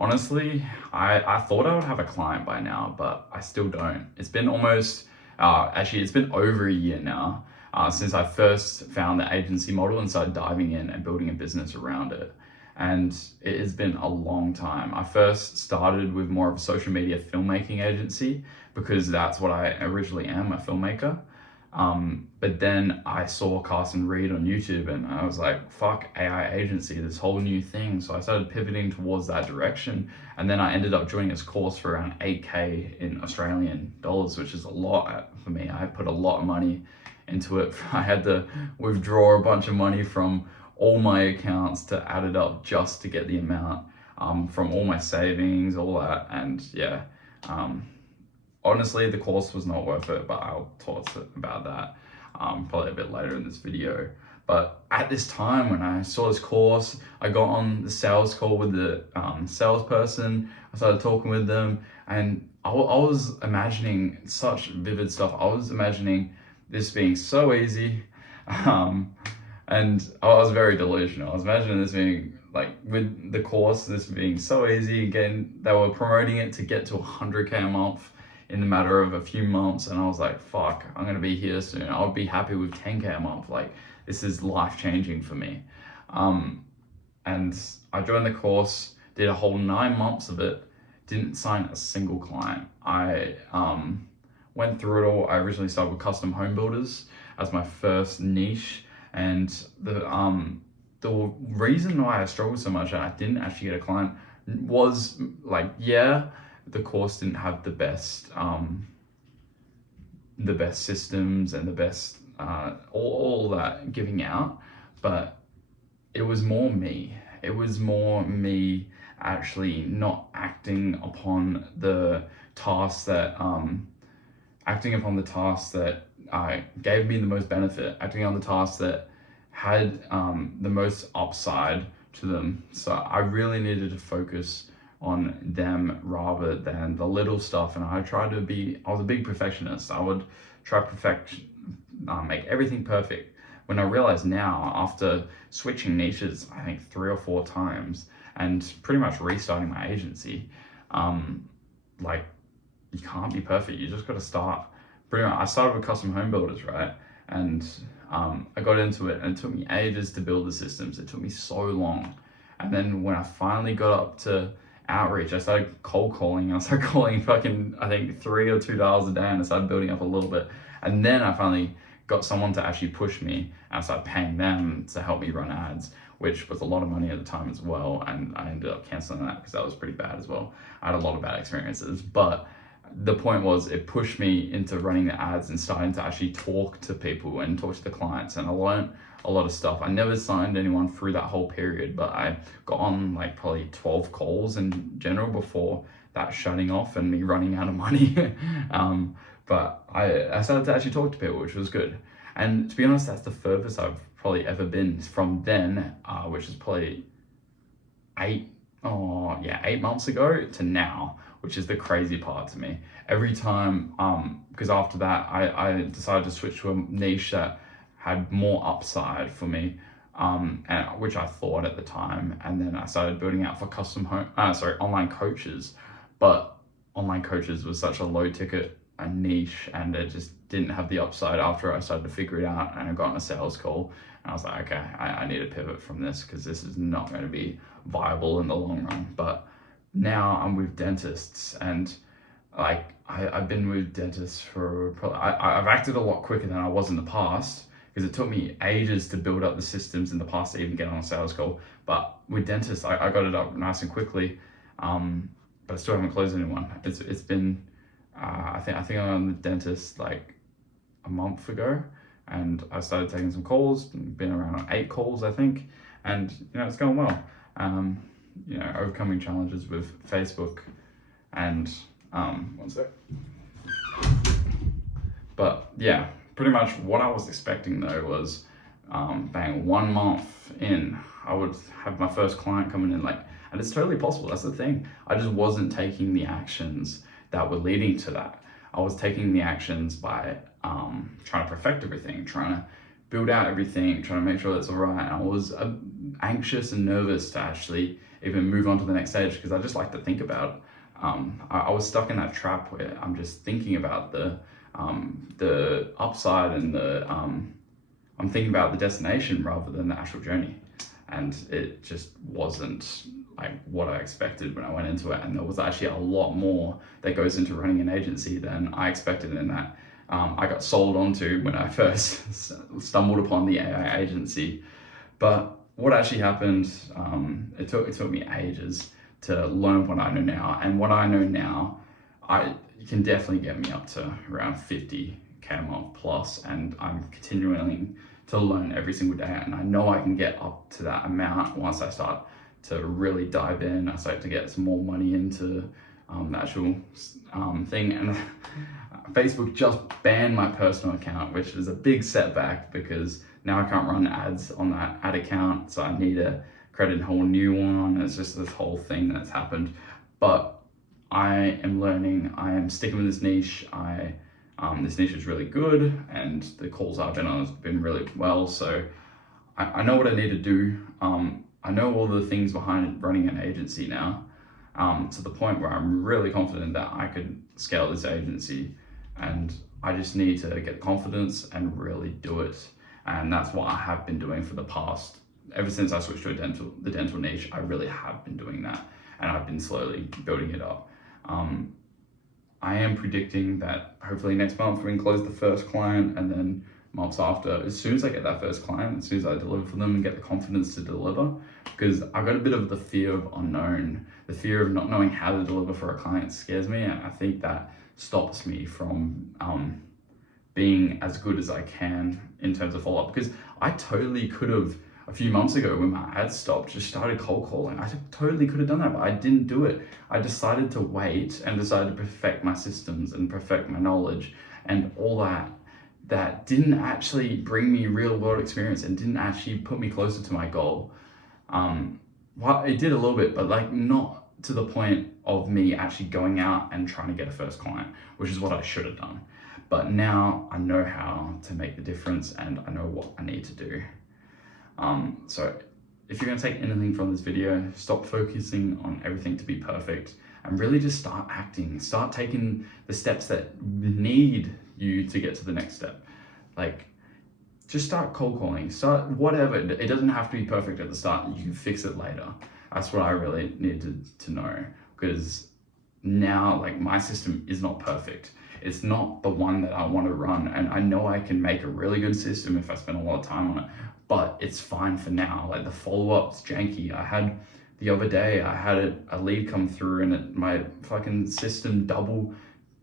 Honestly, I thought I would have a client by now, but I still don't. It's been actually, it's been over a year now since I first found the agency model and started diving in and building a business around it. And it has been a long time. I first started with more of a social media filmmaking agency because that's what I originally am, a filmmaker. But then I saw Carson Reed on YouTube and I was like, fuck AI agency, this whole new thing. So I started pivoting towards that direction. And then I ended up joining his course for around 8K in Australian dollars, which is a lot for me. I put a lot of money into it. I had to withdraw a bunch of money from all my accounts to add it up just to get the amount from all my savings, all that. And yeah, honestly, the course was not worth it, but I'll talk about that probably a bit later in this video. But at this time, when I saw this course, I got on the sales call with the salesperson. I started talking with them, and I was imagining such vivid stuff. I was imagining this being so easy, and I was very delusional. I was imagining this being like with the course, this being so easy. Again, they were promoting it to get to 100K a month in the matter of a few months, and I was like, fuck, I'm gonna be here soon. I would be happy with 10K a month. Like, this is life-changing for me. And I joined the course, did a whole 9 months of it, didn't sign a single client. I went through it all. I originally started with custom home builders as my first niche, and the reason why I struggled so much and I didn't actually get a client was like, yeah, the course didn't have the best systems and the best all that giving out, but it was more me. It was more me actually not acting upon the tasks that gave me the most benefit, acting on the tasks that had the most upside to them. So I really needed to focus on them rather than the little stuff. And I was a big perfectionist. I would try make everything perfect. When I realize now, after switching niches, I think 3 or 4 times and pretty much restarting my agency, like, you can't be perfect. You just got to start. Pretty much, I started with custom home builders, right? And I got into it, and it took me ages to build the systems. It took me so long. And then when I finally got up to outreach, I started cold calling. I started calling fucking, I think, 3 or 2 dials a day, and I started building up a little bit. And then I finally got someone to actually push me, and I started paying them to help me run ads, which was a lot of money at the time as well. And I ended up canceling that because that was pretty bad as well. I had a lot of bad experiences, but the point was, it pushed me into running the ads and starting to actually talk to people and talk to the clients, and I learned a lot of stuff. I never signed anyone through that whole period, but I got on like probably 12 calls in general before that shutting off and me running out of money. But I started to actually talk to people, which was good. And to be honest, that's the furthest I've probably ever been from then, which is probably 8 months ago to now, which is the crazy part to me. Every time, because after that, I decided to switch to a niche that had more upside for me, and which I thought at the time. And then I started building out for online coaches. But online coaches was such a low ticket niche, and it just didn't have the upside after I started to figure it out. And I got on a sales call, and I was like, okay, I need to pivot from this because this is not going to be viable in the long run. But now I'm with dentists, and like I've been with dentists for probably, I've acted a lot quicker than I was in the past, because it took me ages to build up the systems in the past to even get on a sales call. But with dentists, I got it up nice and quickly, but I still haven't closed anyone. It's been I think I'm on the dentist like a month ago, and I started taking some calls, been around 8 calls I think, and it's going well. Overcoming challenges with Facebook and one sec. But yeah, pretty much what I was expecting though was bang, 1 month in, I would have my first client coming in, and it's totally possible. That's the thing. I just wasn't taking the actions that were leading to that. I was taking the actions by trying to perfect everything, trying to build out everything, trying to make sure that's all right. And I was anxious and nervous to actually even move on to the next stage, because I just like to think about it. I was stuck in that trap where I'm just thinking about the upside and I'm thinking about the destination rather than the actual journey. And it just wasn't like what I expected when I went into it. And there was actually a lot more that goes into running an agency than I expected in that. I got sold onto when I first stumbled upon the AI agency. But what actually happened, it took me ages to learn what I know now. And what I know now, you can definitely get me up to around 50K a month plus, and I'm continuing to learn every single day. And I know I can get up to that amount once I start to really dive in. I start to get some more money into the actual thing. And Facebook just banned my personal account, which is a big setback because now I can't run ads on that ad account. So I need to create a whole new one. It's just this whole thing that's happened. But I am learning, I am sticking with this niche. This niche is really good, and the calls I've been on has been really well. So I know what I need to do. I know all the things behind running an agency now, to the point where I'm really confident that I could scale this agency, and I just need to get confidence and really do it. And that's what I have been doing for the past, ever since I switched to the dental niche. I really have been doing that, and I've been slowly building it up. I am predicting that hopefully next month we can close the first client, and then months after, as soon as I get that first client, as soon as I deliver for them and get the confidence to deliver, because I've got a bit of the fear of unknown, the fear of not knowing how to deliver for a client scares me, and I think that stops me from being as good as I can in terms of follow-up. Because I totally could have, a few months ago when my ads stopped, just started cold calling. I totally could have done that, but I didn't do it. I decided to wait and decided to perfect my systems and perfect my knowledge and all that didn't actually bring me real world experience and didn't actually put me closer to my goal. Well, it did a little bit, but like not to the point of me actually going out and trying to get a first client, which is what I should have done. But now I know how to make the difference, and I know what I need to do. So if you're going to take anything from this video, stop focusing on everything to be perfect and really just start acting. Start taking the steps that need you to get to the next step. Like, just start cold calling, start whatever. It doesn't have to be perfect at the start. You can fix it later. That's what I really needed to know, because now, like, my system is not perfect. It's not the one that I want to run, and I know I can make a really good system if I spend a lot of time on it, but it's fine for now. Like, the follow-up's janky. The other day, I had a lead come through, and my fucking system double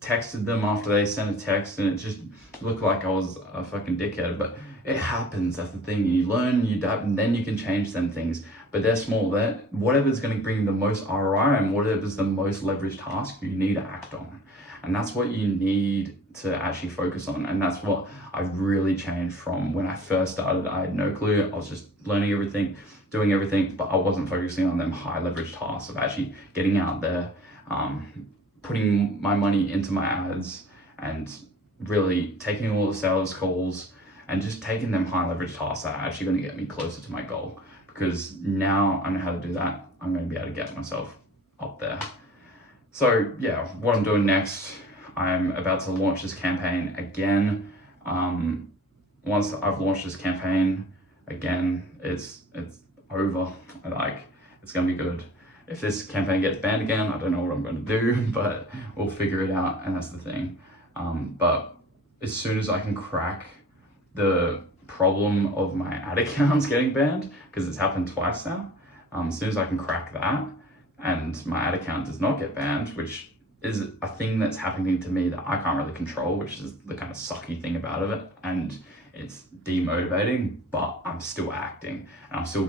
texted them after they sent a text, and it just looked like I was a fucking dickhead. But it happens. That's the thing. You learn, you adapt, and then you can change them things. But they're small. Whatever's going to bring the most ROI and whatever's the most leveraged task, you need to act on. And that's what you need to actually focus on. And that's what I've really changed from when I first started. I had no clue. I was just learning everything, doing everything, but I wasn't focusing on them high leverage tasks of actually getting out there, putting my money into my ads, and really taking all the sales calls and just taking them high leverage tasks that are actually going to get me closer to my goal. Because now I know how to do that. I'm going to be able to get myself up there. So yeah, what I'm doing next, I'm about to launch this campaign again. Once I've launched this campaign again, it's over. It's gonna be good. If this campaign gets banned again, I don't know what I'm gonna do, but we'll figure it out, and that's the thing. But as soon as I can crack the problem of my ad accounts getting banned, because it's happened twice now, as soon as I can crack that, and my ad account does not get banned, which is a thing that's happening to me that I can't really control, which is the kind of sucky thing about it, and it's demotivating, but I'm still acting, and I'm still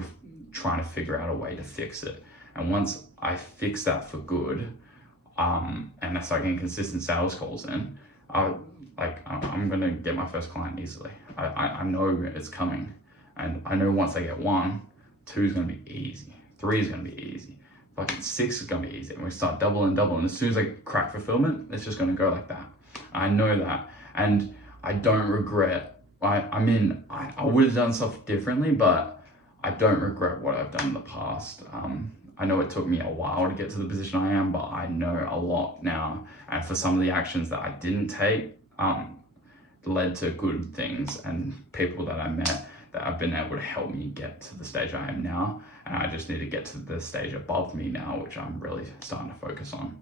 trying to figure out a way to fix it. And once I fix that for good, and I start getting consistent sales calls in, I'm gonna get my first client easily. I know it's coming, and I know once I get 1, 2 is gonna be easy, 3 is gonna be easy. Fucking 6 is gonna be easy, and we start double and double, and as soon as I crack fulfillment, it's just gonna go like that. I know that, and I don't regret. I would have done stuff differently, but I don't regret what I've done in the past. I know it took me a while to get to the position I am, but I know a lot now. And for some of the actions that I didn't take, led to good things and people that I met that have been able to help me get to the stage I am now. And I just need to get to the stage above me now, which I'm really starting to focus on.